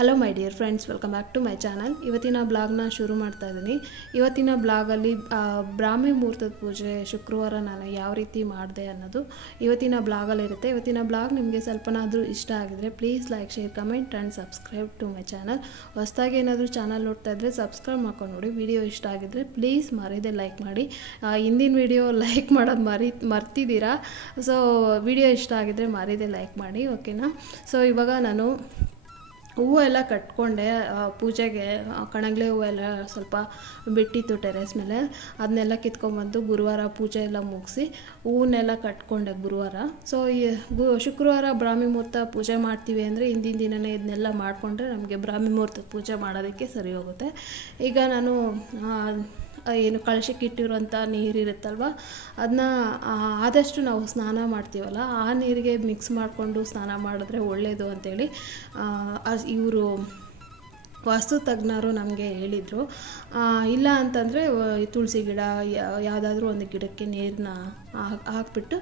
Hello my dear friends, welcome back to my channel. ಇವತ್ತಿನ ಬ್ಲಾಗ್ನ ಶುರು ಮಾಡ್ತಾ ಇದ್ದೀನಿ. ಇವತ್ತಿನ ಬ್ಲಾಗಲ್ಲಿ ಬ್ರಾಹ್ಮಿ ಮುಹೂರ್ತದ ಪೂಜೆ ಶುಕ್ರವಾರ ನಾನು ಯಾವ ರೀತಿ ಮಾಡಿದೆ ಅನ್ನೋದು ಇವತ್ತಿನ ಬ್ಲಾಗಲ್ಲಿರುತ್ತೆ. ಇವತ್ತಿನ ಬ್ಲಾಗ್ ನಿಮಗೆ ಸ್ವಲ್ಪನಾದರೂ ಇಷ್ಟ ಆಗಿದರೆ please like, share, comment and subscribe to my channel. ಹೊಸದಾಗಿ ಏನಾದರೂ ಚಾನಲ್ ನೋಡ್ತಾ ಇದ್ದರೆ ಸಬ್ಸ್ಕ್ರೈಬ್ ಮಾಡ್ಕೊಂಡು ನೋಡಿ. ವಿಡಿಯೋ ಇಷ್ಟ ಆಗಿದ್ದರೆ ಪ್ಲೀಸ್ ಮರೀದೆ ಲೈಕ್ ಮಾಡಿ. ಹಿಂದಿನ ವಿಡಿಯೋ ಲೈಕ್ ಮಾಡೋದು ಮರ್ತಿದ್ದೀರಾ. ಸೊ ವಿಡಿಯೋ ಇಷ್ಟ ಆಗಿದ್ದರೆ ಮರೀದೆ ಲೈಕ್ ಮಾಡಿ, ಓಕೆನಾ. ಸೊ ಇವಾಗ ನಾನು ಹೂವು ಎಲ್ಲ ಕಟ್ಕೊಂಡೆ. ಪೂಜೆಗೆ ಕಣಗ್ಲೆ ಹೂವೆಲ್ಲ ಸ್ವಲ್ಪ ಬಿಟ್ಟಿತ್ತು ಟೆರೆಸ್ ಮೇಲೆ, ಅದನ್ನೆಲ್ಲ ಕಿತ್ಕೊಂಡ್ಬಂದು ಗುರುವಾರ ಪೂಜೆ ಎಲ್ಲ ಮುಗಿಸಿ ಹೂವನ್ನೆಲ್ಲ ಕಟ್ಕೊಂಡೆ ಗುರುವಾರ. ಸೊ ಶುಕ್ರವಾರ ಬ್ರಾಹ್ಮಿ ಮುಹೂರ್ತ ಪೂಜೆ ಮಾಡ್ತೀವಿ ಅಂದರೆ ಹಿಂದಿನ ದಿನವೇ ಇದನ್ನೆಲ್ಲ ಮಾಡಿಕೊಂಡ್ರೆ ನಮಗೆ ಬ್ರಾಹ್ಮಿ ಮುಹೂರ್ತದ ಪೂಜೆ ಮಾಡೋದಕ್ಕೆ ಸರಿ ಹೋಗುತ್ತೆ. ಈಗ ನಾನು ಏನು ಕಳಶಕ್ಕೆ ಇಟ್ಟಿರುವಂಥ ನೀರಿರುತ್ತಲ್ವ, ಅದನ್ನ ಆದಷ್ಟು ನಾವು ಸ್ನಾನ ಮಾಡ್ತೀವಲ್ಲ ಆ ನೀರಿಗೆ ಮಿಕ್ಸ್ ಮಾಡಿಕೊಂಡು ಸ್ನಾನ ಮಾಡಿದ್ರೆ ಒಳ್ಳೆಯದು ಅಂಥೇಳಿ ಇವರು ವಾಸ್ತು ತಜ್ಞರು ನಮಗೆ ಹೇಳಿದರು. ಇಲ್ಲ ಅಂತಂದರೆ ತುಳಸಿ ಗಿಡ ಯಾವುದಾದ್ರೂ ಒಂದು ಗಿಡಕ್ಕೆ ನೀರನ್ನ ಹಾಕ್ಬಿಟ್ಟು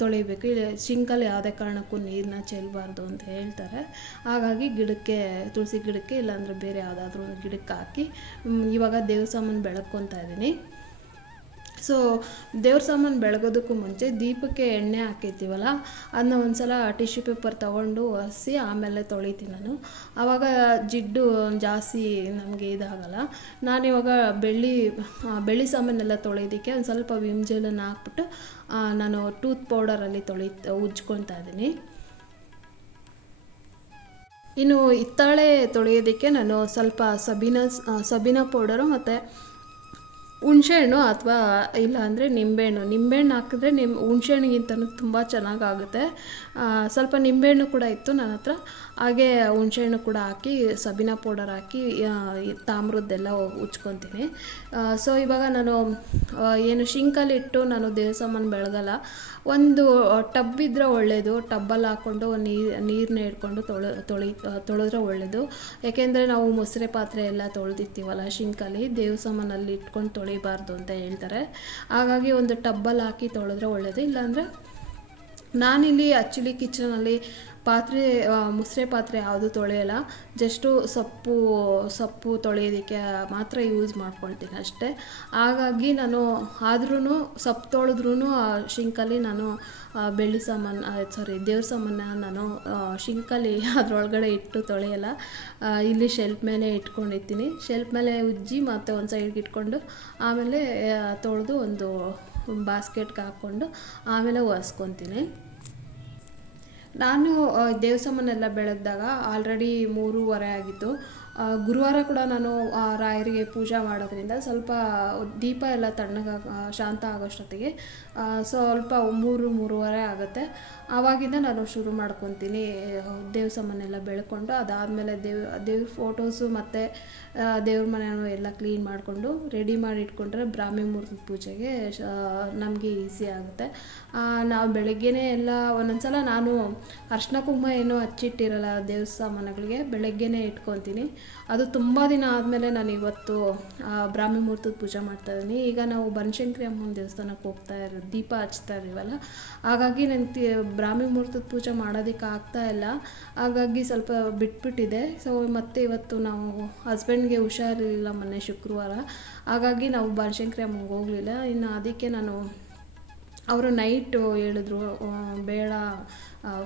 ತೊಳಿಬೇಕು. ಇಲ್ಲ ಸಿಂಕಲ್ಲಿ ಯಾವುದೇ ಕಾರಣಕ್ಕೂ ನೀರನ್ನ ಚೆಲ್ಲಬಾರ್ದು ಅಂತ ಹೇಳ್ತಾರೆ. ಹಾಗಾಗಿ ಗಿಡಕ್ಕೆ, ತುಳಸಿ ಗಿಡಕ್ಕೆ ಇಲ್ಲಾಂದರೆ ಬೇರೆ ಯಾವುದಾದ್ರೂ ಒಂದು ಗಿಡಕ್ಕೆ ಹಾಕಿ ಇವಾಗ ದೇವ್ರ ಸಾಮಾನು ಬೆಳಗ್ಕೊತಾ ಇದ್ದೀನಿ. ಸೊ ದೇವ್ರ ಸಾಮಾನು ಬೆಳಗೋದಕ್ಕೂ ಮುಂಚೆ ದೀಪಕ್ಕೆ ಎಣ್ಣೆ ಹಾಕಿರ್ತೀವಲ್ಲ, ಅದನ್ನ ಒಂದು ಸಲ ಟಿಶ್ಯೂ ಪೇಪರ್ ತೊಗೊಂಡು ಒರೆಸಿ ಆಮೇಲೆ ತೊಳಿತೀನಿ ನಾನು. ಆವಾಗ ಜಿಡ್ಡು ಜಾಸ್ತಿ ನಮಗೆ ಇದಾಗಲ್ಲ. ನಾನಿವಾಗ ಬೆಳ್ಳಿ ಸಾಮಾನೆಲ್ಲ ತೊಳೆಯೋದಕ್ಕೆ ಒಂದು ಸ್ವಲ್ಪ ವಿಮ್ ಜೆಲನ್ನು ಹಾಕ್ಬಿಟ್ಟು ನಾನು ಟೂತ್ ಪೌಡರಲ್ಲಿ ಉಜ್ಕೊತಾ ಇದ್ದೀನಿ. ಇನ್ನು ಹಿತ್ತಾಳೆ ತೊಳೆಯೋದಕ್ಕೆ ನಾನು ಸ್ವಲ್ಪ ಸಬೀನಾ ಪೌಡರು ಮತ್ತು ಹುಣಸೆಹಣ್ಣು ಅಥವಾ ಇಲ್ಲ ಅಂದರೆ ನಿಂಬೆಹಣ್ಣು ಹಾಕಿದ್ರೆ ಹುಣಸೆಹಣ್ಣಿಗಿಂತಲೂ ತುಂಬ ಚೆನ್ನಾಗಾಗುತ್ತೆ. ಸ್ವಲ್ಪ ನಿಂಬೆಹಣ್ಣು ಕೂಡ ಇತ್ತು ನನ್ನ ಹತ್ರ, ಹಾಗೆ ಹುಣಸೆಹಣ್ಣು ಕೂಡ ಹಾಕಿ ಸಬೀನಾ ಪೌಡರ್ ಹಾಕಿ ತಾಮ್ರದ್ದೆಲ್ಲ ಉಜ್ಕೊತೀನಿ. ಸೊ ಇವಾಗ ನಾನು ಏನು ಶಿಂಕಲ್ಲಿ ಇಟ್ಟು ನಾನು ದೇವ್ರ ಸಾಮಾನು ಬೆಳಗಲ್ಲ. ಒಂದು ಟಬ್ ಇದ್ದರೆ ಒಳ್ಳೆಯದು. ಟಬ್ಬಲ್ಲಿ ಹಾಕ್ಕೊಂಡು ನೀರನ್ನ ಇಟ್ಕೊಂಡು ತೊಳೆದ್ರೆ ಒಳ್ಳೆಯದು. ಯಾಕೆಂದರೆ ನಾವು ಮೊಸರೆ ಪಾತ್ರೆ ಎಲ್ಲ ತೊಳೆದಿರ್ತೀವಲ್ಲ ಶಿಂಕಲ್ಲಿ, ದೇವ್ರ ಸಾಮಾನಲ್ಲಿ ಇಟ್ಕೊಂಡು ತೊಳಿಬಾರ್ದು ಅಂತ ಹೇಳ್ತಾರೆ. ಹಾಗಾಗಿ ಒಂದು ಟಬ್ಬಲ್ಲಿ ಹಾಕಿ ತೊಳೆದ್ರೆ ಒಳ್ಳೆಯದು. ಇಲ್ಲಾಂದರೆ ನಾನಿಲ್ಲಿ ಆ್ಯಕ್ಚುಲಿ ಕಿಚನಲ್ಲಿ ಮೊಸರೆ ಪಾತ್ರೆ ಯಾವುದು ತೊಳೆಯಲ್ಲ, ಜಸ್ಟು ಸೊಪ್ಪು ತೊಳೆಯೋದಕ್ಕೆ ಮಾತ್ರ ಯೂಸ್ ಮಾಡ್ಕೊಳ್ತೀನಿ ಅಷ್ಟೇ. ಹಾಗಾಗಿ ನಾನು ಆದ್ರೂ ಸೊಪ್ಪು ತೊಳೆದ್ರೂ ಶಿಂಕಲ್ಲಿ ನಾನು ದೇವ್ರ ಸಾಮಾನ ನಾನು ಶಿಂಕಲ್ಲಿ ಅದರೊಳಗಡೆ ಇಟ್ಟು ತೊಳೆಯಲ್ಲ. ಇಲ್ಲಿ ಶೆಲ್ಫ್ ಮೇಲೆ ಇಟ್ಕೊಂಡಿರ್ತೀನಿ. ಶೆಲ್ಫ್ ಮೇಲೆ ಉಜ್ಜಿ ಮತ್ತು ಒಂದು ಸೈಡ್ಗೆ ಇಟ್ಕೊಂಡು ಆಮೇಲೆ ತೊಳೆದು ಒಂದು ಬಾಸ್ಕೆಟ್ಗೆ ಹಾಕ್ಕೊಂಡು ಆಮೇಲೆ ಒರೆಸ್ಕೊತೀನಿ. ನಾನು ದೇವ್ರ ಸಾಮಾನೆಲ್ಲ ಬೆಳಗ್ದಾಗ ಆಲ್ರೆಡಿ 3:30 ಆಗಿತ್ತು. ಗುರುವಾರ ಕೂಡ ನಾನು ರಾಯರಿಗೆ ಪೂಜೆ ಮಾಡೋದ್ರಿಂದ ಸ್ವಲ್ಪ ದೀಪ ಎಲ್ಲ ಶಾಂತ ಆಗೋಷ್ಟೊತ್ತಿಗೆ ಸ್ವಲ್ಪ 3:30 ಆಗುತ್ತೆ. ಆವಾಗಿಂದ ನಾನು ಶುರು ಮಾಡ್ಕೊತೀನಿ ದೇವ್ರ ಸಾಮಾನೆಲ್ಲ ಬೆಳ್ಕೊಂಡು. ಅದಾದಮೇಲೆ ದೇವ್ರ ಫೋಟೋಸು ಮತ್ತು ದೇವ್ರ ಮನೆಯೂ ಎಲ್ಲ ಕ್ಲೀನ್ ಮಾಡಿಕೊಂಡು ರೆಡಿ ಮಾಡಿ ಇಟ್ಕೊಂಡ್ರೆ ಬ್ರಾಹ್ಮಿ ಮುಹೂರ್ತದ ಪೂಜೆಗೆ ನಮಗೆ ಈಸಿ ಆಗುತ್ತೆ. ನಾವು ಬೆಳಗ್ಗೆನೇ ಎಲ್ಲ ಒಂದೊಂದ್ಸಲ ನಾನು ಅರ್ಶಿನ ಕುಂಕುಮ ಏನೋ ಹಚ್ಚಿಟ್ಟಿರಲ್ಲ ದೇವ್ರ ಸಾಮಾನುಗಳಿಗೆ, ಬೆಳಗ್ಗೆನೇ ಇಟ್ಕೊತೀನಿ. ಅದು ತುಂಬ ದಿನ ಆದಮೇಲೆ ನಾನು ಇವತ್ತು ಬ್ರಾಹ್ಮಿ ಮುಹೂರ್ತದ ಪೂಜೆ ಮಾಡ್ತಾಯಿದ್ದೀನಿ. ಈಗ ನಾವು ಬನಶಂಕರಿ ಅಮ್ಮನ ದೇವಸ್ಥಾನಕ್ಕೆ ದೀಪ ಹಚ್ತಾ ಇದ್ದೀವಲ್ಲ, ಹಾಗಾಗಿ ನನಗೆ ಬ್ರಾಹ್ಮಿ ಮುಹೂರ್ತದ ಪೂಜೆ ಮಾಡೋದಕ್ಕೆ ಆಗ್ತಾಯಿಲ್ಲ. ಹಾಗಾಗಿ ಸ್ವಲ್ಪ ಬಿಟ್ಬಿಟ್ಟಿದೆ. ಸೊ ಮತ್ತು ಇವತ್ತು ನಾವು ಹಸ್ಬೆಂಡ್ಗೆ ಹುಷಾರಿರಲಿಲ್ಲ ಮೊನ್ನೆ ಶುಕ್ರವಾರ, ಹಾಗಾಗಿ ನಾವು ಬನಶಂಕರಿ ಅಮ್ಮಂಗೆ ಹೋಗಲಿಲ್ಲ. ಇನ್ನು ಅದಕ್ಕೆ ಅವರು ನೈಟು ಹೇಳಿದ್ರು, ಬೇಡ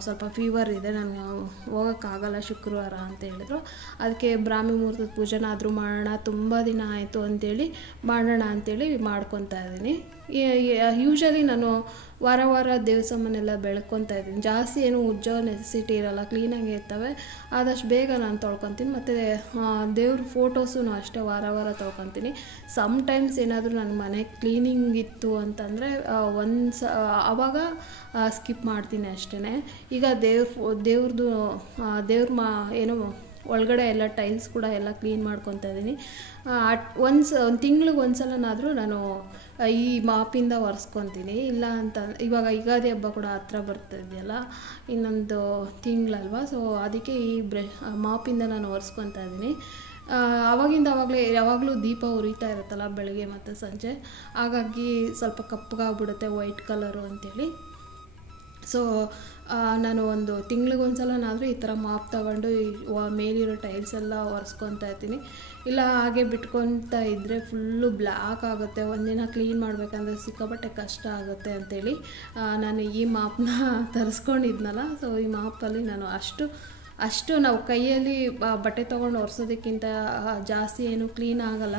ಸ್ವಲ್ಪ ಫೀವರ್ ಇದೆ, ನನಗೆ ಹೋಗೋಕ್ಕಾಗಲ್ಲ ಶುಕ್ರವಾರ ಅಂತ ಹೇಳಿದ್ರು. ಅದಕ್ಕೆ ಬ್ರಾಹ್ಮಿ ಮುಹೂರ್ತದ ಪೂಜೆನಾದರೂ ಮಾಡೋಣ, ತುಂಬ ದಿನ ಆಯಿತು ಅಂಥೇಳಿ ಮಾಡೋಣ ಅಂಥೇಳಿ ಮಾಡ್ಕೊತಾ ಇದ್ದೀನಿ. ಯೂಶಲಿ ನಾನು ವಾರ ದೇವ್ರ ಸಾಮಾನೆಲ್ಲ ಬೆಳ್ಕೊತಾ ಇದ್ದೀನಿ. ಜಾಸ್ತಿ ಏನು ಉಜ್ಜೋ ನೆಸೆಸಿಟಿ ಇರೋಲ್ಲ, ಕ್ಲೀನಾಗಿ ಇರ್ತವೆ. ಆದಷ್ಟು ಬೇಗ ನಾನು ತೊಳ್ಕೊತೀನಿ. ಮತ್ತು ದೇವ್ರ ಫೋಟೋಸು ಅಷ್ಟೇ ವಾರ ತೊಳ್ಕೊತೀನಿ. ಸಮ್ಟೈಮ್ಸ್ ಏನಾದರೂ ನನ್ನ ಮನೆ ಕ್ಲೀನಿಂಗ್ ಇತ್ತು ಅಂತಂದರೆ ಆವಾಗ ಸ್ಕಿಪ್ ಮಾಡ್ತೀನಿ ಅಷ್ಟೇ. ಈಗ ದೇವ್ರದ್ದು ಏನೋ ಒಳಗಡೆ ಎಲ್ಲ ಟೈಲ್ಸ್ ಕೂಡ ಎಲ್ಲ ಕ್ಲೀನ್ ಮಾಡ್ಕೊತಾ ಇದ್ದೀನಿ. ಒಂದು ತಿಂಗ್ಳಿಗೆ ಒಂದ್ಸಲನಾದರೂ ನಾನು ಈ ಮಾಪಿಂದ ಒರೆಸ್ಕೊತೀನಿ. ಇಲ್ಲ ಅಂತ ಇವಾಗ ಯುಗಾದಿ ಹಬ್ಬ ಕೂಡ ಹತ್ರ ಬರ್ತಾಯಿದೆಯಲ್ಲ, ಇನ್ನೊಂದು ತಿಂಗಳಲ್ವ. ಸೊ ಅದಕ್ಕೆ ಈ ಮಾಪಿಂದ ನಾನು ಒರೆಸ್ಕೊತಾ ಇದ್ದೀನಿ. ಯಾವಾಗಲೂ ದೀಪ ಉರಿತಾ ಇರುತ್ತಲ್ಲ ಬೆಳಗ್ಗೆ ಮತ್ತು ಸಂಜೆ, ಹಾಗಾಗಿ ಸ್ವಲ್ಪ ಕಪ್ಪಗಾಗ್ಬಿಡುತ್ತೆ ವೈಟ್ ಕಲರು ಅಂಥೇಳಿ. ಸೊ ನಾನು ಒಂದು ತಿಂಗಳಿಗೊಂದ್ಸಲನಾದರೂ ಈ ಥರ ಮಾಪ್ ತಗೊಂಡು ಮೇಲಿರೋ ಟೈಲ್ಸ್ ಎಲ್ಲ ಒರೆಸ್ಕೊತಾ ಇರ್ತೀನಿ. ಇಲ್ಲ ಹಾಗೆ ಬಿಟ್ಕೊತಾ ಇದ್ದರೆ ಫುಲ್ಲು ಬ್ಲ್ಯಾಕ್ ಆಗುತ್ತೆ, ಒಂದಿನ ಕ್ಲೀನ್ ಮಾಡಬೇಕಂದ್ರೆ ಸಿಕ್ಕಾಪಟ್ಟೆ ಕಷ್ಟ ಆಗುತ್ತೆ ಅಂಥೇಳಿ ನಾನು ಈ ಮಾಪನ್ನ ತರಿಸ್ಕೊಂಡಿದ್ನಲ್ಲ. ಸೊ ಈ ಮಾಪಲ್ಲಿ ನಾನು ಅಷ್ಟು ನಾವು ಕೈಯಲ್ಲಿ ಬಟ್ಟೆ ತೊಗೊಂಡು ಒರೆಸೋದಕ್ಕಿಂತ ಜಾಸ್ತಿ ಏನು ಕ್ಲೀನ್ ಆಗಲ್ಲ,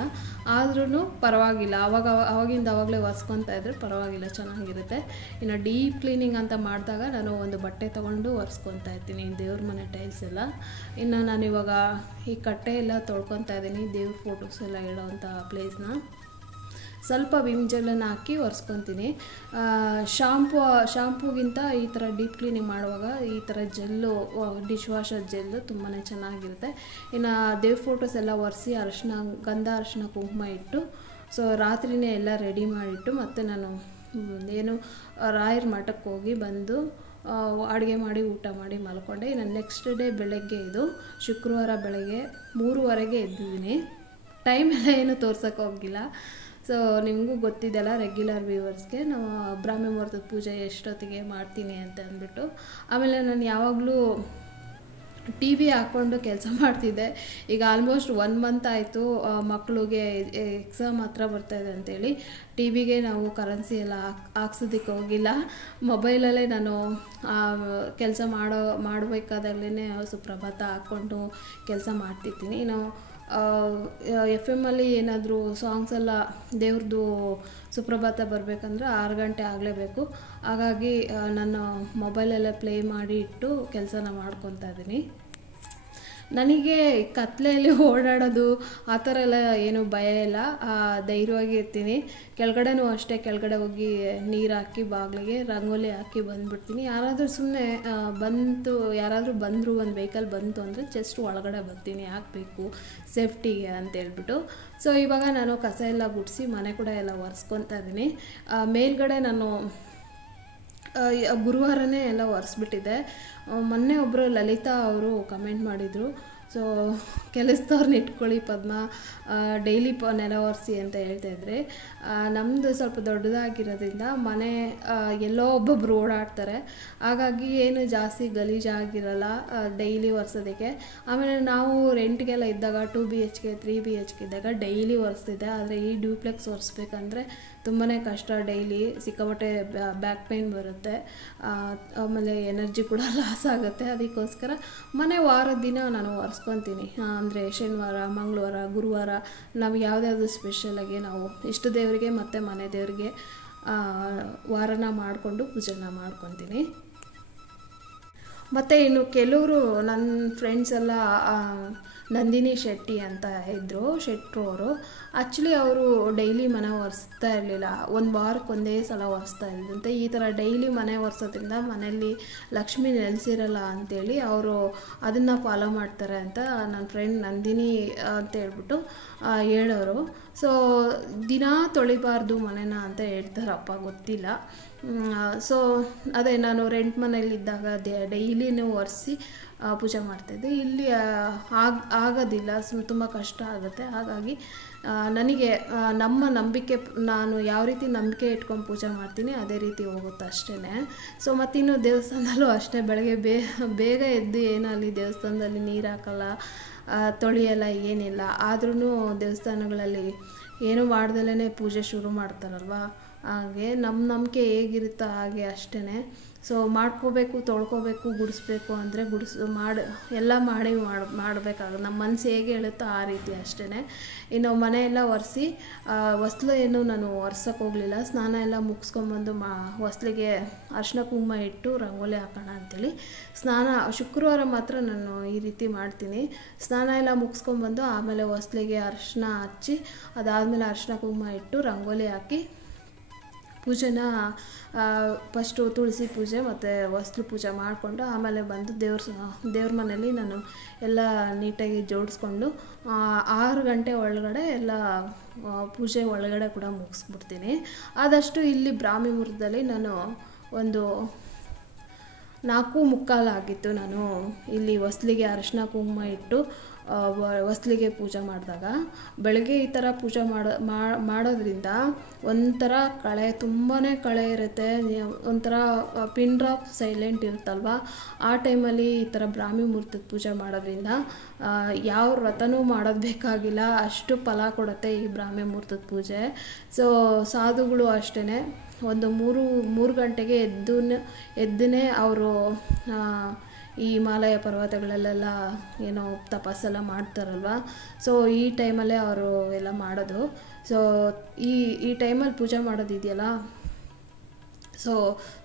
ಆದ್ರೂ ಪರವಾಗಿಲ್ಲ. ಅವಾಗಿಂದ ಅವಾಗಲೇ ಒರೆಸ್ಕೊತಾ ಇದ್ದರೆ ಪರವಾಗಿಲ್ಲ, ಚೆನ್ನಾಗಿರುತ್ತೆ. ಇನ್ನು ಡೀಪ್ ಕ್ಲೀನಿಂಗ್ ಅಂತ ಮಾಡಿದಾಗ ನಾನು ಒಂದು ಬಟ್ಟೆ ತೊಗೊಂಡು ಒರೆಸ್ಕೊತಾ ಇರ್ತೀನಿ ದೇವ್ರ ಮನೆ ಟೈಲ್ಸ್ ಎಲ್ಲ. ಇನ್ನು ನಾನಿವಾಗ ಈ ಕಟ್ಟೆ ಎಲ್ಲ ತೊಳ್ಕೊತಾ ಇದ್ದೀನಿ, ದೇವ್ರ ಫೋಟೋಸ್ ಎಲ್ಲ ಇಡೋವಂಥ ಪ್ಲೇಸ್ನ. ಸ್ವಲ್ಪ ವಿಮ್ ಜೆಲ್ಲನ್ನು ಹಾಕಿ ಒರೆಸ್ಕೊತೀನಿ. ಶಾಂಪೂಗಿಂತ ಈ ಥರ ಡೀಪ್ ಕ್ಲೀನಿಂಗ್ ಮಾಡುವಾಗ ಈ ಥರ ಜೆಲ್ಲು, ಡಿಶ್ ವಾಷರ್ ಜೆಲ್ಲು ತುಂಬಾ ಚೆನ್ನಾಗಿರುತ್ತೆ. ಇನ್ನು ದೇವ್ರ ಫೋಟೋಸ್ ಎಲ್ಲ ಒರೆಸಿ ಗಂಧ ಅರಿಶಿನ ಕುಂಕುಮ ಇಟ್ಟು, ಸೊ ರಾತ್ರಿನೇ ಎಲ್ಲ ರೆಡಿ ಮಾಡಿಟ್ಟು ಮತ್ತೆ ನಾನು ರಾಯರ ಮಠಕ್ಕೆ ಹೋಗಿ ಬಂದು ಅಡುಗೆ ಮಾಡಿ ಊಟ ಮಾಡಿ ಮಲ್ಕೊಂಡೆ. ಇನ್ನು ನೆಕ್ಸ್ಟ್ ಡೇ ಬೆಳಗ್ಗೆ, ಇದು ಶುಕ್ರವಾರ ಬೆಳಗ್ಗೆ 3:30ಗೆ ಎದ್ದಿದ್ದೀನಿ. ಟೈಮ್ ಎಲ್ಲ ಏನು ತೋರ್ಸೋಕ್ಕೆ ಹೋಗಿಲ್ಲ. ಸೊ ನಿಮಗೂ ಗೊತ್ತಿದೆಯಲ್ಲ ರೆಗ್ಯುಲರ್ ವ್ಯೂವರ್ಸ್ಗೆ, ನಾವು ಬ್ರಾಹ್ಮಿ ಮುಹೂರ್ತದ ಪೂಜೆ ಎಷ್ಟೊತ್ತಿಗೆ ಮಾಡ್ತೀನಿ ಅಂತ ಅಂದ್ಬಿಟ್ಟು. ಆಮೇಲೆ ನಾನು ಯಾವಾಗಲೂ ಟಿ ವಿ ಹಾಕ್ಕೊಂಡು ಕೆಲಸ ಮಾಡ್ತಿದ್ದೆ. ಈಗ ಆಲ್ಮೋಸ್ಟ್ 1 ಮಂತ್ ಆಯಿತು ಮಕ್ಕಳಿಗೆ ಎಕ್ಸಾಮ್ ಹತ್ರ ಬರ್ತಾಯಿದೆ ಅಂಥೇಳಿ ಟಿ ವಿಗೆ ನಾವು ಕರೆನ್ಸಿ ಎಲ್ಲ ಹಾಕ್ಸೋದಕ್ಕೆ ಹೋಗಿಲ್ಲ. ಮೊಬೈಲಲ್ಲೇ ನಾನು ಕೆಲಸ ಮಾಡಬೇಕಾದಾಗಲೇ ಸುಪ್ರಭಾತ ಹಾಕ್ಕೊಂಡು ಕೆಲಸ ಮಾಡ್ತಿರ್ತೀನಿ. ನಾವು FM ಅಲ್ಲಿ ಏನಾದರೂ ಸಾಂಗ್ಸ್ ಎಲ್ಲ ದೇವ್ರದ್ದು ಸುಪ್ರಭಾತ ಬರಬೇಕಂದ್ರೆ 6 ಗಂಟೆ ಆಗಲೇಬೇಕು. ಹಾಗಾಗಿ ನಾನು ಮೊಬೈಲಲ್ಲೇ ಪ್ಲೇ ಮಾಡಿ ಇಟ್ಟು ಕೆಲಸನ ಮಾಡ್ಕೊತಾ ಇದ್ದೀನಿ. ನನಗೆ ಕತ್ಲೆಯಲ್ಲಿ ಓಡಾಡೋದು ಆ ಥರ ಎಲ್ಲ ಏನೂ ಭಯ ಇಲ್ಲ, ಧೈರ್ಯವಾಗಿ ಇರ್ತೀನಿ. ಕೆಳಗಡೆನೂ ಅಷ್ಟೇ, ಕೆಳಗಡೆ ಹೋಗಿ ನೀರು ಹಾಕಿ ಬಾಗಿಲಿಗೆ ರಂಗೋಲಿ ಹಾಕಿ ಬಂದುಬಿಡ್ತೀನಿ. ಯಾರಾದರೂ ಸುಮ್ಮನೆ ಯಾರಾದರೂ ಬಂದರು, ಒಂದು ವೆಹಿಕಲ್ ಬಂತು ಅಂದರೆ ಜಸ್ಟ್ ಒಳಗಡೆ ಬರ್ತೀನಿ, ಹಾಕಬೇಕು ಸೇಫ್ಟಿಗೆ ಅಂತೇಳ್ಬಿಟ್ಟು. ಸೊ ಇವಾಗ ನಾನು ಕಸ ಎಲ್ಲ ಗುಡಿಸಿ ಮನೆ ಕೂಡ ಎಲ್ಲ ಒರೆಸ್ಕೊತಾ ಇದ್ದೀನಿ. ಮೇಲ್ಗಡೆ ನಾನು ಗುರುವಾರನೇ ಎಲ್ಲ ಒರೆಸ್ಬಿಟ್ಟಿದ್ದೆ. ಮೊನ್ನೆ ಒಬ್ಬರು ಲಲಿತಾ ಅವರು ಕಮೆಂಟ್ ಮಾಡಿದರು, ಸೊ ಕೆಲಸದವ್ರನ್ನ ಇಟ್ಕೊಳ್ಳಿ ಪದ್ಮ, ಡೈಲಿ ನೆಲ ಒರೆಸಿ ಅಂತ ಹೇಳ್ತಾಯಿದ್ರೆ. ನಮ್ಮದು ಸ್ವಲ್ಪ ದೊಡ್ಡದಾಗಿರೋದ್ರಿಂದ ಮನೆ ಎಲ್ಲೋ ಒಬ್ಬೊಬ್ಬರು ಓಡಾಡ್ತಾರೆ, ಹಾಗಾಗಿ ಏನು ಜಾಸ್ತಿ ಗಲೀಜಾಗಿರಲ್ಲ ಡೈಲಿ ಒರೆಸೋದಕ್ಕೆ. ಆಮೇಲೆ ನಾವು ರೆಂಟ್ಗೆಲ್ಲ ಇದ್ದಾಗ 2 BHK 3 BHK ಇದ್ದಾಗ ಡೈಲಿ ಒರೆಸ್ತಿದ್ದೆ. ಆದರೆ ಈ ಡ್ಯೂಪ್ಲೆಕ್ಸ್ ಒರೆಸ್ಬೇಕಂದ್ರೆ ತುಂಬಾ ಕಷ್ಟ, ಡೈಲಿ ಸಿಕ್ಕಾಪಟ್ಟೆ ಬ್ಯಾಕ್ ಪೇಯ್ನ್ ಬರುತ್ತೆ, ಆಮೇಲೆ ಎನರ್ಜಿ ಕೂಡ ಲಾಸ್ ಆಗುತ್ತೆ. ಅದಕ್ಕೋಸ್ಕರ ಮನೆ ವಾರದ ದಿನ ನಾನು ಒರೆಸ್ಕೊತೀನಿ. ಅಂದರೆ ಶನಿವಾರ, ಮಂಗಳವಾರ, ಗುರುವಾರ ನಾವು ಯಾವುದ್ಯಾವುದು ಸ್ಪೆಷಲಾಗಿ ನಾವು ಇಷ್ಟು ದೇವರಿಗೆ ಮತ್ತು ಮನೆ ದೇವರಿಗೆ ವಾರನ ಮಾಡಿಕೊಂಡು ಪೂಜೆನ ಮಾಡ್ಕೊತೀನಿ. ಮತ್ತು ಇನ್ನು ಕೆಲವರು ನನ್ನ ಫ್ರೆಂಡ್ಸ್ ಎಲ್ಲ ನಂದಿನಿ ಶೆಟ್ಟಿ ಅಂತ ಇದ್ದರು, ಶೆಟ್ರು ಅವರು. ಆ್ಯಕ್ಚುಲಿ ಅವರು ಡೈಲಿ ಮನೆ ಒರೆಸ್ತಾ ಇರಲಿಲ್ಲ, 1 ವಾರಕ್ಕೆ ಒಂದೇ ಸಲ ಒರೆಸ್ತಾ ಇದ್ದಂತೆ. ಈ ಥರ ಡೈಲಿ ಮನೆ ಒರೆಸೋದ್ರಿಂದ ಮನೆಯಲ್ಲಿ ಲಕ್ಷ್ಮಿ ನೆಲೆಸಿರಲ್ಲ ಅಂಥೇಳಿ ಅವರು ಅದನ್ನು ಫಾಲೋ ಮಾಡ್ತಾರೆ ಅಂತ ನನ್ನ ಫ್ರೆಂಡ್ ನಂದಿನಿ ಅಂತ ಹೇಳ್ಬಿಟ್ಟು ಹೇಳೋರು. ಸೊ ದಿನ ತೊಳಿಬಾರ್ದು ಮನೆನ ಅಂತ ಹೇಳ್ತಾರಪ್ಪ, ಗೊತ್ತಿಲ್ಲ. ಸೊ ಅದೇ ನಾನು ರೆಂಟ್ ಮನೇಲಿದ್ದಾಗ ಡೈಲಿನೂ ಒರೆಸಿ ಪೂಜೆ ಮಾಡ್ತಾಯಿದ್ದೆ. ಇಲ್ಲಿ ಆಗೋದಿಲ್ಲ, ತುಂಬ ಕಷ್ಟ ಆಗುತ್ತೆ. ಹಾಗಾಗಿ ನನಗೆ ನಮ್ಮ ನಂಬಿಕೆ, ನಾನು ಯಾವ ರೀತಿ ನಂಬಿಕೆ ಇಟ್ಕೊಂಡು ಪೂಜೆ ಮಾಡ್ತೀನಿ ಅದೇ ರೀತಿ ಹೋಗುತ್ತೆ ಅಷ್ಟೇ. ಸೊ ಮತ್ತಿನ್ನು ದೇವಸ್ಥಾನದಲ್ಲೂ ಅಷ್ಟೇ, ಬೆಳಗ್ಗೆ ಬೇಗ ಎದ್ದು ಏನೋ ಅಲ್ಲಿ ದೇವಸ್ಥಾನದಲ್ಲಿ ನೀರು ಹಾಕಲ್ಲ, ತೊಳೆಯಲ್ಲ, ಏನಿಲ್ಲ. ಆದ್ರೂ ದೇವಸ್ಥಾನಗಳಲ್ಲಿ ಏನೂ ಮಾಡ್ದಲೇ ಪೂಜೆ ಶುರು ಮಾಡ್ತಾರಲ್ವ, ಹಾಗೆ ನಮ್ಮ ನಂಬಿಕೆ ಹೇಗಿರುತ್ತೋ ಹಾಗೆ ಅಷ್ಟೇ. ಸೊ ಮಾಡ್ಕೋಬೇಕು, ತೊಳ್ಕೊಬೇಕು, ಗುಡಿಸ್ಬೇಕು ಅಂದರೆ ಎಲ್ಲ ಮಾಡಬೇಕಾಗುತ್ತೆ. ನಮ್ಮ ಮನಸ್ಸು ಹೇಗೆ ಹೇಳುತ್ತೋ ಆ ರೀತಿ ಅಷ್ಟೇ. ಇನ್ನು ಮನೆಯೆಲ್ಲ ಒರೆಸಿ, ಹೊಸ್ಲು ಏನು ನಾನು ಒರ್ಸೋಕ್ಕೆ ಹೋಗಲಿಲ್ಲ. ಸ್ನಾನ ಎಲ್ಲ ಮುಗಿಸ್ಕೊಂಬಂದು ಹೊಸ್ಲಿಗೆ ಅರಿಶಿನ ಕುಂಕುಮ ಇಟ್ಟು ರಂಗೋಲಿ ಹಾಕೋಣ ಅಂಥೇಳಿ ಶುಕ್ರವಾರ ಮಾತ್ರ ನಾನು ಈ ರೀತಿ ಮಾಡ್ತೀನಿ. ಸ್ನಾನ ಎಲ್ಲ ಮುಗಿಸ್ಕೊಂಬಂದು ಆಮೇಲೆ ಹೊಸ್ಲಿಗೆ ಅರಿಶಿನ ಹಚ್ಚಿ, ಅದಾದಮೇಲೆ ಅರಿಶಿನ ಕುಂಕುಮ ಇಟ್ಟು ರಂಗೋಲಿ ಹಾಕಿ ಪೂಜೆನ ಫಸ್ಟು ತುಳಸಿ ಪೂಜೆ ಮತ್ತು ಹೊಸ್ಲು ಪೂಜೆ ಮಾಡಿಕೊಂಡು ಆಮೇಲೆ ಬಂದು ದೇವ್ರ ಮನೇಲಿ ನಾನು ಎಲ್ಲ ನೀಟಾಗಿ ಜೋಡಿಸ್ಕೊಂಡು 6 ಗಂಟೆ ಒಳಗಡೆ ಎಲ್ಲ ಪೂಜೆ ಒಳಗಡೆ ಕೂಡ ಮುಗಿಸ್ಬಿಡ್ತೀನಿ. ಆದಷ್ಟು ಇಲ್ಲಿ ಬ್ರಾಹ್ಮಿ ಮುಹೂರ್ತದಲ್ಲಿ ನಾನು 4:45 ಆಗಿತ್ತು ನಾನು ಇಲ್ಲಿ ಹೊಸ್ಲಿಗೆ ಅರಿಶಿನ ಕುಂಕುಮ ಇಟ್ಟು ಹೊಸ್ಲಿಗೆ ಪೂಜೆ ಮಾಡಿದಾಗ. ಬೆಳಗ್ಗೆ ಈ ಥರ ಪೂಜೆ ಮಾಡೋದ್ರಿಂದ ಒಂಥರ ತುಂಬಾ ಕಳೆ ಇರುತ್ತೆ, ಒಂಥರ ಪಿನ್ ಡ್ರಾಪ್ ಸೈಲೆಂಟ್ ಇರುತ್ತಲ್ವ. ಆ ಟೈಮಲ್ಲಿ ಈ ಥರ ಬ್ರಾಹ್ಮಿ ಮುಹೂರ್ತದ ಪೂಜೆ ಮಾಡೋದ್ರಿಂದ ಯಾವ ವ್ರತನೂ ಮಾಡೋದು ಬೇಕಾಗಿಲ್ಲ, ಅಷ್ಟು ಫಲ ಕೊಡುತ್ತೆ ಈ ಬ್ರಾಹ್ಮಿ ಮುಹೂರ್ತದ ಪೂಜೆ. ಸೊ ಸಾಧುಗಳು ಅಷ್ಟೇ ಒಂದು 3 ಗಂಟೆಗೆ ಎದ್ದನೇ ಅವರು ಈ ಹಿಮಾಲಯ ಪರ್ವತಗಳಲ್ಲೆಲ್ಲ ಏನೋ ತಪಸ್ಸೆಲ್ಲ ಮಾಡ್ತಾರಲ್ವ. ಸೊ ಈ ಟೈಮಲ್ಲೇ ಅವರು ಎಲ್ಲ ಮಾಡೋದು. ಸೊ ಈ ಟೈಮಲ್ಲಿ ಪೂಜೆ ಮಾಡೋದಿದೆಯಲ್ಲ, ಸೊ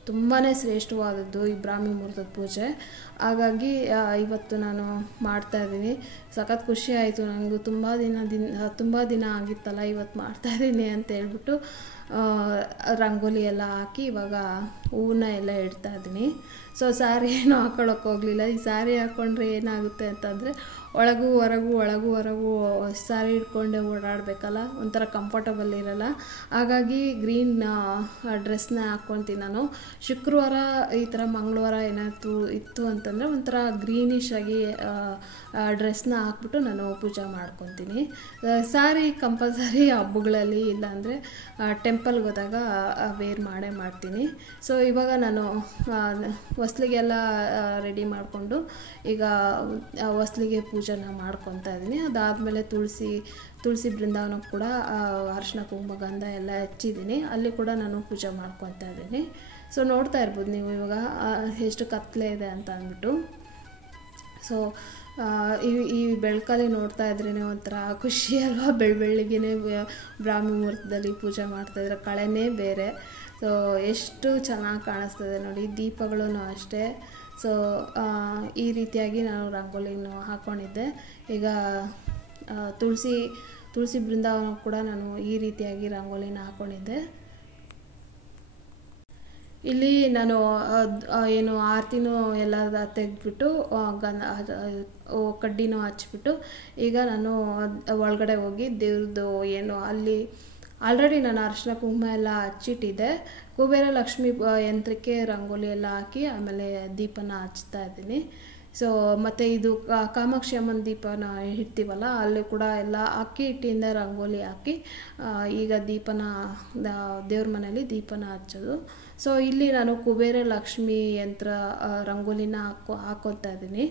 ತುಂಬಾ ಶ್ರೇಷ್ಠವಾದದ್ದು ಈ ಬ್ರಾಹ್ಮಿ ಮುಹೂರ್ತದ ಪೂಜೆ. ಹಾಗಾಗಿ ಇವತ್ತು ನಾನು ಮಾಡ್ತಾಯಿದ್ದೀನಿ. ಸಖತ್ ಖುಷಿ ಆಯಿತು ನನಗೂ. ತುಂಬ ದಿನ ಆಗಿತ್ತಲ್ಲ, ಇವತ್ತು ಮಾಡ್ತಾಯಿದ್ದೀನಿ ಅಂತ ಹೇಳ್ಬಿಟ್ಟು ರಂಗೋಲಿ ಎಲ್ಲ ಹಾಕಿ ಇವಾಗ ಹೂವನ್ನ ಎಲ್ಲ ಇಡ್ತಾಯಿದ್ದೀನಿ. ಸೊ ಸ್ಯಾರಿ ಏನೂ ಹಾಕೊಳ್ಳೋಕೆ ಹೋಗಲಿಲ್ಲ. ಈ ಸ್ಯಾರಿ ಹಾಕ್ಕೊಂಡ್ರೆ ಏನಾಗುತ್ತೆ ಅಂತಂದರೆ ಒಳಗೂ ಹೊರಗೂ ಸ್ಯಾರಿ ಹಿಡ್ಕೊಂಡೆ ಓಡಾಡಬೇಕಲ್ಲ, ಒಂಥರ ಕಂಫರ್ಟಬಲ್ ಇರಲ್ಲ. ಹಾಗಾಗಿ ಗ್ರೀನ್ ಡ್ರೆಸ್ನ ಹಾಕ್ಕೊತೀನಿ ನಾನು. ಶುಕ್ರವಾರ ಈ ಥರ ಮಂಗಳವಾರ ಏನಾದರೂ ಇತ್ತು ಅಂತಂದರೆ ಒಂಥರ ಗ್ರೀನಿಶ್ ಆಗಿ ಡ್ರೆಸ್ನ ಹಾಕ್ಬಿಟ್ಟು ನಾನು ಪೂಜೆ ಮಾಡ್ಕೊತೀನಿ. ಸ್ಯಾರಿ ಕಂಪಲ್ಸರಿ ಹಬ್ಬಗಳಲ್ಲಿ, ಇಲ್ಲಾಂದರೆ ಟೆಂಪಲ್ಗೆ ಹೋದಾಗ ವೇರ್ ಮಾಡ್ತೀನಿ. ಸೊ ಇವಾಗ ನಾನು ಹೊಸ್ಲಿಗೆಲ್ಲ ರೆಡಿ ಮಾಡಿಕೊಂಡು ಈಗ ಹೊಸ್ಲಿಗೆ ಪೂಜೆನ ಮಾಡ್ಕೊತಾ ಇದ್ದೀನಿ. ಅದಾದಮೇಲೆ ತುಳಸಿ ಬೃಂದಾವನಕ್ಕೆ ಕೂಡ ಅರಿಶಿನ ಕುಂಕುಮ ಗಂಧ ಎಲ್ಲ ಹಚ್ಚಿದ್ದೀನಿ. ಅಲ್ಲಿ ಕೂಡ ನಾನು ಪೂಜೆ ಮಾಡ್ಕೊತಾ ಇದ್ದೀನಿ. ಸೊ ನೋಡ್ತಾ ಇರ್ಬೋದು ನೀವು ಇವಾಗ ಎಷ್ಟು ಕತ್ತಲೆ ಇದೆ ಅಂತ ಅಂದ್ಬಿಟ್ಟು. ಸೊ ಈ ಬೆಳಕಲ್ಲಿ ನೋಡ್ತಾ ಇದ್ರೇ ಒಂಥರ ಖುಷಿ ಅಲ್ವಾ. ಬೆಳಗ್ಗೆನೇ ಬ್ರಾಹ್ಮಿ ಮುಹೂರ್ತದಲ್ಲಿ ಪೂಜೆ ಮಾಡ್ತಾಯಿದ್ರೆ ಕಳೆನೇ ಬೇರೆ. ಸೊ ಎಷ್ಟು ಚೆನ್ನಾಗಿ ಕಾಣಿಸ್ತದೆ ನೋಡಿ. ದೀಪಗಳೂ ಅಷ್ಟೇ. ಸೊ ಈ ರೀತಿಯಾಗಿ ನಾನು ರಂಗೋಲಿನ ಹಾಕ್ಕೊಂಡಿದ್ದೆ. ಈಗ ತುಳಸಿ ಬೃಂದಾವನ ಕೂಡ ನಾನು ಈ ರೀತಿಯಾಗಿ ರಂಗೋಲಿನ ಹಾಕ್ಕೊಂಡಿದ್ದೆ. ಇಲ್ಲಿ ನಾನು ಏನು ಆರತಿನೂ ಎಲ್ಲ ತೆಗೆದ್ಬಿಟ್ಟು ಕಡ್ಡಿನೂ ಹಚ್ಬಿಟ್ಟು ಈಗ ನಾನು ಒಳಗಡೆ ಹೋಗಿ ದೇವ್ರದ್ದು ಏನು ಅಲ್ಲಿ ಆಲ್ರೆಡಿ ನಾನು ಅರಿಶಿನ ಕುಂಕುಮ ಎಲ್ಲ ಹಚ್ಚಿಟ್ಟಿದ್ದೆ. ಕುಬೇರ ಲಕ್ಷ್ಮಿ ಯಂತ್ರಕ್ಕೆ ರಂಗೋಲಿ ಎಲ್ಲ ಹಾಕಿ ಆಮೇಲೆ ದೀಪನ ಹಚ್ತಾ ಇದ್ದೀನಿ. ಸೊ ಮತ್ತು ಇದು ಕಾಮಾಕ್ಷಿ ಅಮ್ಮನ ದೀಪನ ಇಡ್ತೀವಲ್ಲ, ಅಲ್ಲಿ ಕೂಡ ಎಲ್ಲ ಅಕ್ಕಿ ಹಿಟ್ಟಿಂದ ರಂಗೋಲಿ ಹಾಕಿ ಈಗ ದೀಪನ ದೇವ್ರ ಮನೇಲಿ ದೀಪನ ಹಚ್ಚೋದು. ಸೊ ಇಲ್ಲಿ ನಾನು ಕುಬೇರ ಲಕ್ಷ್ಮಿ ಯಂತ್ರ ರಂಗೋಲಿನ ಹಾಕೋತಾ ಇದ್ದೀನಿ.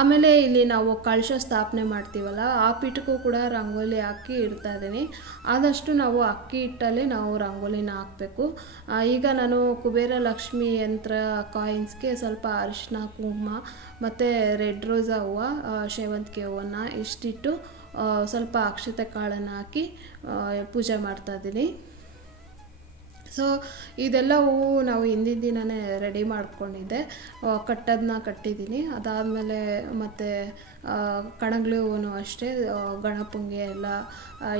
ಆಮೇಲೆ ಇಲ್ಲಿ ನಾವು ಕಳಶ ಸ್ಥಾಪನೆ ಮಾಡ್ತೀವಲ್ಲ, ಆ ಪೀಠಕ್ಕೂ ಕೂಡ ರಂಗೋಲಿ ಹಾಕಿ ಇಡ್ತಾ ಇದ್ದೀನಿ. ಆದಷ್ಟು ನಾವು ಅಕ್ಕಿ ಹಿಟ್ಟಲ್ಲಿ ನಾವು ರಂಗೋಲಿನ ಹಾಕಬೇಕು. ಈಗ ನಾನು ಕುಬೇರ ಲಕ್ಷ್ಮಿ ಯಂತ್ರ ಕಾಯಿನ್ಸ್ಗೆ ಸ್ವಲ್ಪ ಅರಿಶಿನ ಕುಂಕುಮ ಮತ್ತು ರೆಡ್ ರೋಸಾ ಹೂವು, ಸೇವಂತಿಗೆ ಹೂವನ್ನು ಇಷ್ಟಿಟ್ಟು ಸ್ವಲ್ಪ ಅಕ್ಷತೆ ಕಾಳನ್ನು ಹಾಕಿ ಪೂಜೆ ಮಾಡ್ತಾಯಿದ್ದೀನಿ. ಸೊ ಇದೆಲ್ಲ ಹೂವು ನಾವು ಹಿಂದಿನ ದಿನವೇ ರೆಡಿ ಮಾಡ್ಕೊಂಡಿದ್ದೆ, ಕಟ್ಟೋದನ್ನ ಕಟ್ಟಿದ್ದೀನಿ. ಅದಾದಮೇಲೆ ಮತ್ತು ಕಣಗ್ಲೆ ಹೂವು ಅಷ್ಟೇ ಗಣಪಂಗೆ ಎಲ್ಲ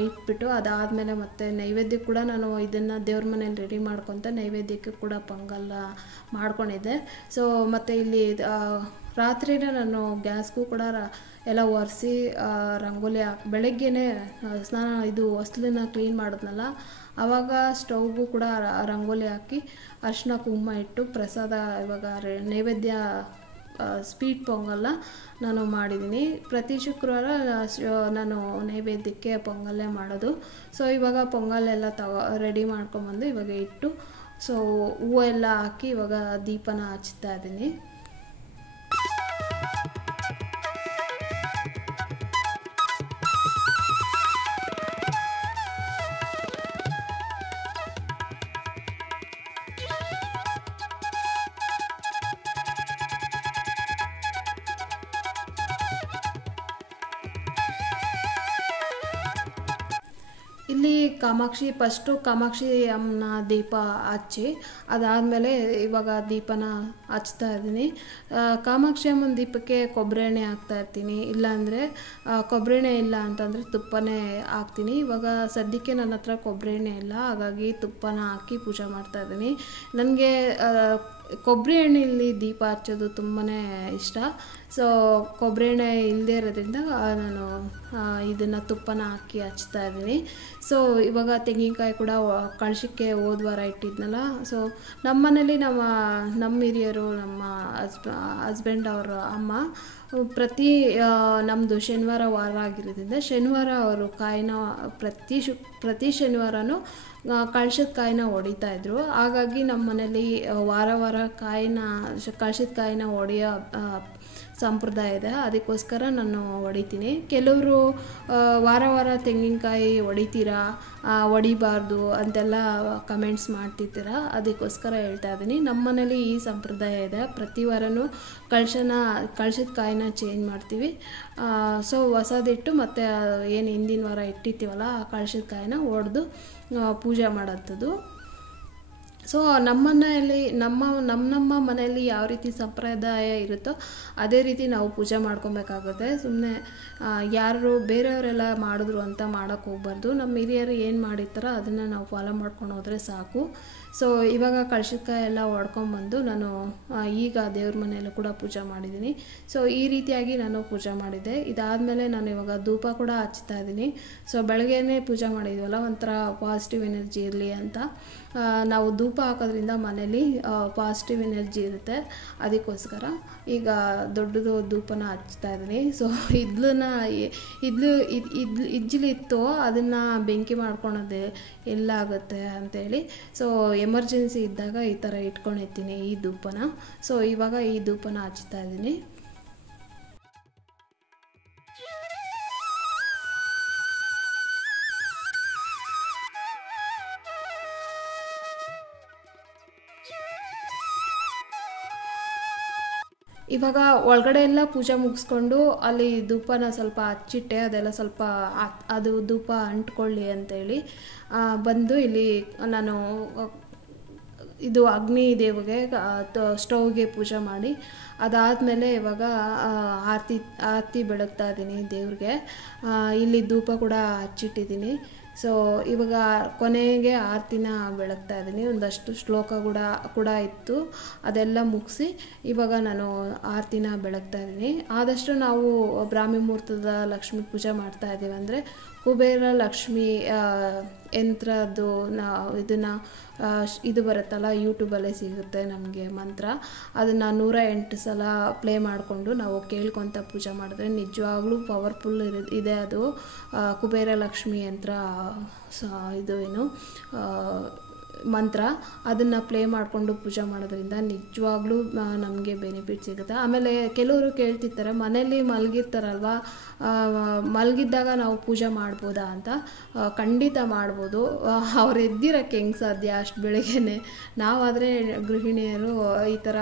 ಇಟ್ಬಿಟ್ಟು, ಅದಾದಮೇಲೆ ಮತ್ತು ನೈವೇದ್ಯ ಕೂಡ ನಾನು ಇದನ್ನು ದೇವ್ರ ಮನೇಲಿ ರೆಡಿ ಮಾಡ್ಕೊತ ನೈವೇದ್ಯಕ್ಕೆ ಕೂಡ ಪೊಂಗಲ್ಲ ಮಾಡ್ಕೊಂಡಿದ್ದೆ. ಸೊ ಮತ್ತು ಇಲ್ಲಿ ರಾತ್ರಿನೇ ನಾನು ಗ್ಯಾಸ್ಗೂ ಕೂಡ ಎಲ್ಲ ಒರೆಸಿ ರಂಗೋಲಿ ಬೆಳಗ್ಗೆನೇ ಹೊಸ್ಲನ್ನ ಕ್ಲೀನ್ ಮಾಡಿದ್ನಲ್ಲ, ಆವಾಗ ಸ್ಟವ್ಗೂ ಕೂಡ ರಂಗೋಲಿ ಹಾಕಿ ಅರಿಶಿನ ಕುಂಕುಮ ಇಟ್ಟು ಪ್ರಸಾದ ಇವಾಗ ನೈವೇದ್ಯ ಸ್ವೀಟ್ ಪೊಂಗಲ್ಲ ನಾನು ಮಾಡಿದ್ದೀನಿ. ಪ್ರತಿ ಶುಕ್ರವಾರ ನಾನು ನೈವೇದ್ಯಕ್ಕೆ ಪೊಂಗಲ್ಲೇ ಮಾಡೋದು. ಸೊ ಇವಾಗ ಪೊಂಗಲೆಲ್ಲ ರೆಡಿ ಮಾಡ್ಕೊಂಬಂದು ಇವಾಗ ಇಟ್ಟು ಸೊ ಹೂವು ಎಲ್ಲ ಹಾಕಿ ಇವಾಗ ದೀಪನ ಹಚ್ತಾ ಇದ್ದೀನಿ. ಇಲ್ಲಿ ಫಸ್ಟು ಕಾಮಾಕ್ಷಿ ಅಮ್ಮನ ದೀಪ ಹಚ್ಚಿ ಅದಾದಮೇಲೆ ಇವಾಗ ದೀಪನ ಹಚ್ತಾ ಇದ್ದೀನಿ. ಕಾಮಾಕ್ಷಿ ಅಮ್ಮನ ದೀಪಕ್ಕೆ ಕೊಬ್ಬರಿ ಎಣ್ಣೆ ಹಾಕ್ತಾ ಇರ್ತೀನಿ, ಇಲ್ಲಾಂದರೆ ಕೊಬ್ಬರಿ ಎಣ್ಣೆ ಇಲ್ಲ ಅಂತಂದರೆ ತುಪ್ಪನೇ ಹಾಕ್ತೀನಿ. ಇವಾಗ ಸದ್ಯಕ್ಕೆ ನನ್ನ ಹತ್ರ ಕೊಬ್ಬರಿ ಎಣ್ಣೆ ಇಲ್ಲ, ಹಾಗಾಗಿ ತುಪ್ಪನ ಹಾಕಿ ಪೂಜೆ ಮಾಡ್ತಾ ಇದ್ದೀನಿ. ನನಗೆ ಕೊಬ್ಬರಿ ಎಣ್ಣೆಯಲ್ಲಿ ದೀಪ ಹಚ್ಚೋದು ತುಂಬಾ ಇಷ್ಟ. ಸೊ ಕೊಬ್ಬರಿ ಎಣ್ಣೆ ಇಲ್ಲದೆ ಇರೋದ್ರಿಂದ ನಾನು ಇದನ್ನು ತುಪ್ಪನ ಹಾಕಿ ಹಚ್ತಾ ಇದ್ದೀನಿ. ಸೊ ಇವಾಗ ತೆಂಗಿನಕಾಯಿ ಕೂಡ ಕಳಶಕ್ಕೆ ಹೋದ ವಾರ ಇಟ್ಟಿದ್ನಲ್ಲ. ಸೊ ನಮ್ಮ ಮನೇಲಿ ನಮ್ಮ ಹಿರಿಯರು, ನಮ್ಮ ಹಸ್ಬೆಂಡ್ ಅವರ ಅಮ್ಮ ಪ್ರತಿ ನಮ್ಮದು ಶನಿವಾರ ವಾರ ಆಗಿರೋದ್ರಿಂದ ಶನಿವಾರ ಅವರು ಕಾಯಿನ ಪ್ರತಿ ಶನಿವಾರನೂ ಕಳಶದ ಕಾಯಿನ ಹೊಡಿತಾಯಿದ್ರು. ಹಾಗಾಗಿ ನಮ್ಮ ಮನೇಲಿ ವಾರ ಕಳಶದ ಕಾಯಿನ ಹೊಡೆಯೋ ಸಂಪ್ರದಾಯ ಇದೆ. ಅದಕ್ಕೋಸ್ಕರ ನಾನು ಹೊಡಿತೀನಿ. ಕೆಲವರು ವಾರ ತೆಂಗಿನಕಾಯಿ ಹೊಡಿಬಾರ್ದು ಅಂತೆಲ್ಲ ಕಮೆಂಟ್ಸ್ ಮಾಡ್ತಿರ್ತೀರ, ಅದಕ್ಕೋಸ್ಕರ ಹೇಳ್ತಾ ಇದ್ದೀನಿ. ನಮ್ಮ ಮನೇಲಿ ಈ ಸಂಪ್ರದಾಯ ಇದೆ. ಪ್ರತಿ ವಾರನೂ ಕಳಶದ ಕಾಯಿನ ಚೇಂಜ್ ಮಾಡ್ತೀವಿ. ಸೊ ಹೊಸದಿಟ್ಟು ಮತ್ತು ಏನು ಹಿಂದಿನ ವಾರ ಇಟ್ಟಿರ್ತೀವಲ್ಲ ಆ ಕಳಶದ ಕಾಯಿನ ಹೊಡೆದು ಪೂಜೆ ಮಾಡೋಂಥದ್ದು. ಸೊ ನಮ್ಮ ಮನೆಯಲ್ಲಿ ಯಾವ ರೀತಿ ಸಂಪ್ರದಾಯ ಇರುತ್ತೋ ಅದೇ ರೀತಿ ನಾವು ಪೂಜೆ ಮಾಡ್ಕೊಬೇಕಾಗುತ್ತೆ. ಸುಮ್ಮನೆ ಯಾರು ಬೇರೆಯವರೆಲ್ಲ ಮಾಡಿದ್ರು ಅಂತ ಮಾಡೋಕ್ಕೆ ಹೋಗ್ಬಾರ್ದು. ನಮ್ಮ ಹಿರಿಯರು ಏನು ಮಾಡಿರ್ತಾರೋ ಅದನ್ನು ನಾವು ಫಾಲೋ ಮಾಡ್ಕೊಂಡು ಹೋದರೆ ಸಾಕು. ಸೊ ಇವಾಗ ಕಳಶಕಾಯಿ ಎಲ್ಲ ಹೊಡ್ಕೊಂಬಂದು ನಾನು ಈಗ ದೇವ್ರ ಮನೆಯಲ್ಲೂ ಕೂಡ ಪೂಜೆ ಮಾಡಿದ್ದೀನಿ. ಸೊ ಈ ರೀತಿಯಾಗಿ ನಾನು ಪೂಜೆ ಮಾಡಿದ್ದೆ. ಇದಾದಮೇಲೆ ನಾನು ಇವಾಗ ಧೂಪ ಕೂಡ ಹಚ್ತಾ ಇದ್ದೀನಿ. ಸೊ ಬೆಳಗ್ಗೆನೇ ಪೂಜೆ ಮಾಡಿದ್ವಲ್ಲ, ಒಂಥರ ಪಾಸಿಟಿವ್ ಎನರ್ಜಿ ಇರಲಿ ಅಂತ ನಾವು ಧೂಪ ಹಾಕೋದ್ರಿಂದ ಮನೇಲಿ ಪಾಸಿಟಿವ್ ಎನರ್ಜಿ ಇರುತ್ತೆ. ಅದಕ್ಕೋಸ್ಕರ ಈಗ ದೊಡ್ಡದು ಧೂಪನ ಹಚ್ತಾ ಇದ್ದೀನಿ. ಸೊ ಇಜ್ಜಲಿತ್ತು, ಅದನ್ನು ಬೆಂಕಿ ಮಾಡ್ಕೊಳೋದು ಎಲ್ಲ ಆಗುತ್ತೆ ಅಂಥೇಳಿ ಸೊ ಎಮರ್ಜೆನ್ಸಿ ಇದ್ದಾಗ ಈ ಥರ ಇಟ್ಕೊಂಡಿರ್ತೀನಿ ಈ ಧೂಪನ. ಸೊ ಇವಾಗ ಈ ಧೂಪನ ಹಚ್ತಾ ಇದ್ದೀನಿ. ಇವಾಗ ಒಳಗಡೆ ಎಲ್ಲ ಪೂಜೆ ಮುಗಿಸ್ಕೊಂಡು ಅಲ್ಲಿ ಧೂಪನ ಸ್ವಲ್ಪ ಹಚ್ಚಿಟ್ಟೆ, ಅದೆಲ್ಲ ಸ್ವಲ್ಪ ಅದು ಧೂಪ ಅಂಟ್ಕೊಳ್ಳಿ ಅಂತೇಳಿ ಬಂದು ಇಲ್ಲಿ ನಾನು ಇದು ಅಗ್ನಿ ದೇವಿಗೆ ಸ್ಟವ್ಗೆ ಪೂಜೆ ಮಾಡಿ ಅದಾದಮೇಲೆ ಇವಾಗ ಆರತಿ ಬೆಳಗ್ತಾ ಇದ್ದೀನಿ ದೇವ್ರಿಗೆ. ಇಲ್ಲಿ ಧೂಪ ಕೂಡ ಹಚ್ಚಿಟ್ಟಿದ್ದೀನಿ. ಸೊ ಇವಾಗ ಕೊನೆಗೆ ಆರತಿನ ಬೆಳಗ್ತಾ ಇದ್ದೀನಿ. ಒಂದಷ್ಟು ಶ್ಲೋಕ ಕೂಡ ಇತ್ತು, ಅದೆಲ್ಲ ಮುಗಿಸಿ ಇವಾಗ ನಾನು ಆರತಿನ ಬೆಳಗ್ತಾ ಇದ್ದೀನಿ. ಆದಷ್ಟು ನಾವು ಬ್ರಾಹ್ಮಿ ಮುಹೂರ್ತದ ಲಕ್ಷ್ಮಿ ಪೂಜೆ ಮಾಡ್ತಾ ಇದ್ದೀವಿ ಅಂದರೆ ಕುಬೇರ ಲಕ್ಷ್ಮಿ ಯಂತ್ರದ್ದು ಇದನ್ನು ಇದು ಬರುತ್ತಲ್ಲ, ಯೂಟ್ಯೂಬಲ್ಲೇ ಸಿಗುತ್ತೆ ನಮಗೆ ಮಂತ್ರ. ಅದನ್ನು 108 ಸಲ ಪ್ಲೇ ಮಾಡಿಕೊಂಡು ನಾವು ಕೇಳ್ಕೊತ ಪೂಜೆ ಮಾಡಿದ್ರೆ ನಿಜವಾಗ್ಲೂ ಪವರ್ಫುಲ್ ಇದೆ ಅದು ಕುಬೇರ ಲಕ್ಷ್ಮಿ ಯಂತ್ರ. ಇದು ಏನು ಮಂತ್ರ, ಅದನ್ನು ಪ್ಲೇ ಮಾಡಿಕೊಂಡು ಪೂಜೆ ಮಾಡೋದ್ರಿಂದ ನಿಜವಾಗ್ಲೂ ನಮಗೆ ಬೆನಿಫಿಟ್ ಸಿಗುತ್ತೆ. ಆಮೇಲೆ ಕೆಲವರು ಕೇಳ್ತಿರ್ತಾರೆ, ಮನೇಲಿ ಮಲಗಿರ್ತಾರಲ್ವ, ಮಲಗಿದ್ದಾಗ ನಾವು ಪೂಜೆ ಮಾಡ್ಬೋದಾ ಅಂತ. ಖಂಡಿತ ಮಾಡ್ಬೋದು. ಅವ್ರು ಎದ್ದಿರೋಕ್ಕೆ ಹೆಂಗೆ ಸಾಧ್ಯ ಅಷ್ಟು ಬೆಳಗ್ಗೆನೆ? ನಾವಾದರೆ ಗೃಹಿಣಿಯರು ಈ ಥರ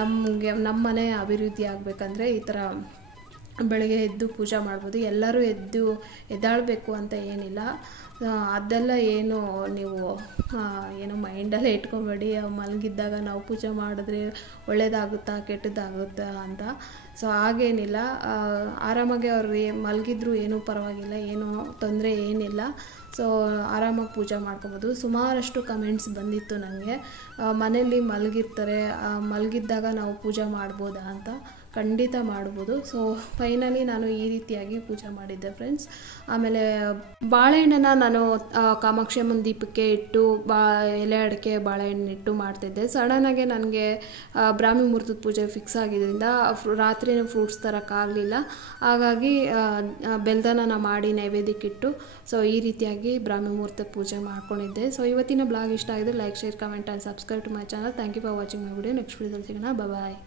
ನಮ್ಮ ಮನೆ ಅಭಿವೃದ್ಧಿ ಆಗಬೇಕಂದ್ರೆ ಈ ಥರ ಬೆಳಗ್ಗೆ ಎದ್ದು ಪೂಜೆ ಮಾಡ್ಬೋದು. ಎಲ್ಲರೂ ಎದ್ದಾಳಬೇಕು ಅಂತ ಏನಿಲ್ಲ. ಅದೆಲ್ಲ ನೀವು ಮೈಂಡಲ್ಲೇ ಇಟ್ಕೊಬೇಡಿ, ಮಲಗಿದ್ದಾಗ ನಾವು ಪೂಜೆ ಮಾಡಿದ್ರೆ ಒಳ್ಳೇದಾಗುತ್ತಾ ಕೆಟ್ಟದ್ದಾಗುತ್ತಾ ಅಂತ. ಸೊ ಹಾಗೇನಿಲ್ಲ, ಆರಾಮಾಗಿ ಅವ್ರಿಗೆ ಮಲಗಿದ್ರು ಏನೂ ಪರವಾಗಿಲ್ಲ, ಏನೂ ತೊಂದರೆ ಏನಿಲ್ಲ. ಸೊ ಆರಾಮಾಗಿ ಪೂಜೆ ಮಾಡ್ಕೊಬೋದು. ಸುಮಾರಷ್ಟು ಕಮೆಂಟ್ಸ್ ಬಂದಿತ್ತು ನನಗೆ, ಮನೇಲಿ ಮಲಗಿರ್ತಾರೆ, ಮಲಗಿದ್ದಾಗ ನಾವು ಪೂಜೆ ಮಾಡ್ಬೋದಾ ಅಂತ. ಖಂಡಿತ ಮಾಡ್ಬೋದು. ಸೊ ಫೈನಲಿ ನಾನು ಈ ರೀತಿಯಾಗಿ ಪೂಜೆ ಮಾಡಿದ್ದೆ ಫ್ರೆಂಡ್ಸ್. ಆಮೇಲೆ ಬಾಳೆಹಣ್ಣನ್ನು ನಾನು ಕಾಮಾಕ್ಷಿ ಅಮ್ಮನ ದೀಪಕ್ಕೆ ಇಟ್ಟು ಎಲೆ ಅಡಿಕೆ ಬಾಳೆಹಣ್ಣು ಇಟ್ಟು ಮಾಡ್ತಿದ್ದೆ. ಸಡನ್ನಾಗೆ ನನಗೆ ಬ್ರಾಹ್ಮಿ ಮುಹೂರ್ತದ ಪೂಜೆ ಫಿಕ್ಸ್ ಆಗಿದ್ದರಿಂದ ರಾತ್ರಿನೂ ಫ್ರೂಟ್ಸ್ ತರೋಕ್ಕಾಗಲಿಲ್ಲ. ಹಾಗಾಗಿ ಬೆಲ್ದನ ಮಾಡಿ ನೈವೇದ್ಯಕ್ಕಿಟ್ಟು ಸೊ ಈ ರೀತಿಯಾಗಿ ಬ್ರಾಹ್ಮಿ ಮುಹೂರ್ತದ ಪೂಜೆ ಮಾಡ್ಕೊಂಡಿದ್ದೆ. ಸೊ ಇವತ್ತಿನ ಬ್ಲಾಗ್ ಇಷ್ಟ ಆಗಿದೆ, like, share, comment and subscribe to my channel. Thank you for watching my video. Next ವಿಡಿಯೋದಲ್ಲಿ ಸಿಗೋಣ. ಬಾಯ್.